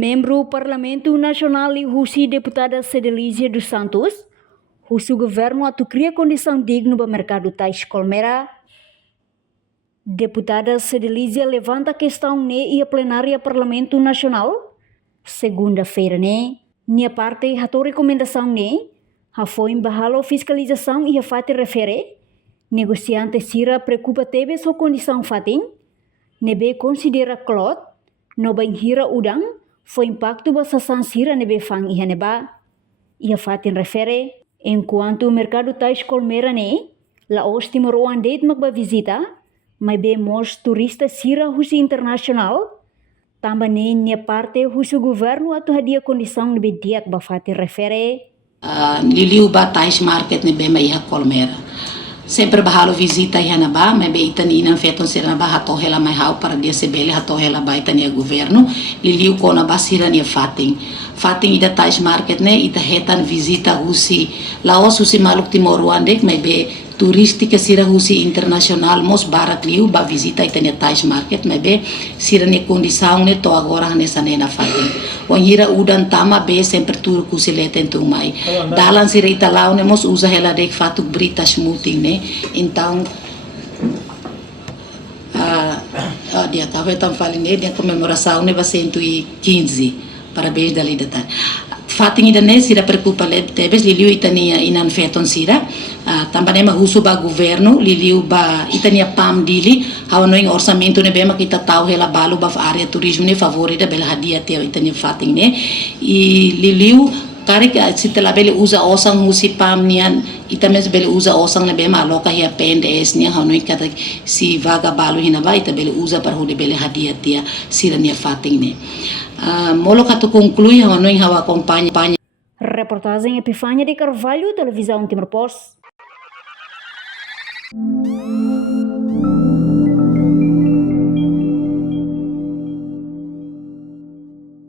Membro Parlamento Nacional e Rusi deputada Cedelísia dos Santos, o governo atu cria condição digna para o mercado tais colmera. Deputada Cedelísia levanta a questão e a plenária Parlamento Nacional. Segunda-feira, minha parte, a tua recomendação, a foi embahalo fiscalização e a fati refere. Negociante Sira preocupa teve sua condição fatin. Nebe considera clot, no bem hira udang, foi impacto basasan Sira nebe fang iha neba. Ia fatin refere, enquanto o mercado tais colmera la ostimo roandeit magba visita, mas be mos turista Sira husi internacional, também minha parte husi governo atu hadia condição nebe diak ba fatin refere. Liliu ba tais market nebe ma iha colmera. Sempre bahalo visita iha naba, mas be itani inan feton sira naba hato hela mai hau para dia sebele hato hela ba itani a governo. Liliu kona ba sira nia fating. Fating ida tais market ita hetan visita husi laos husi maluk timor wandek, mas be turistika sira husi internasional mos barak liu ba visita itani tais market, mas be sira nia condição to agora nessa nena fating. Wanhira udan tama be sempre tur kusi leten tu mai. Dalan sira italau mos usa hela dek fatuk berita smoothing então dia tava tão falando dia comemoração vai ser 115 parabéns da lida tá fating ida sira preocupa tebes liliu itania inan feton sira também ma uso ba governo liliu ba itania pam dili hawa no orçamento ne bema kita tahu hela balu ba area turismo ne favorita bela hadia te itania fating e liliu tarik setelah beli usa osang musi pam nian itames beli usa osang lebe maloka ya PNDS nia hanoi kata si vaga balu hina ba ita beli usa para hude beli hadiah tia sirania fating ne molo katu conclui hanoi hawa acompanha. Reportagem Epifânia de Carvalho, Televisão Timor Post.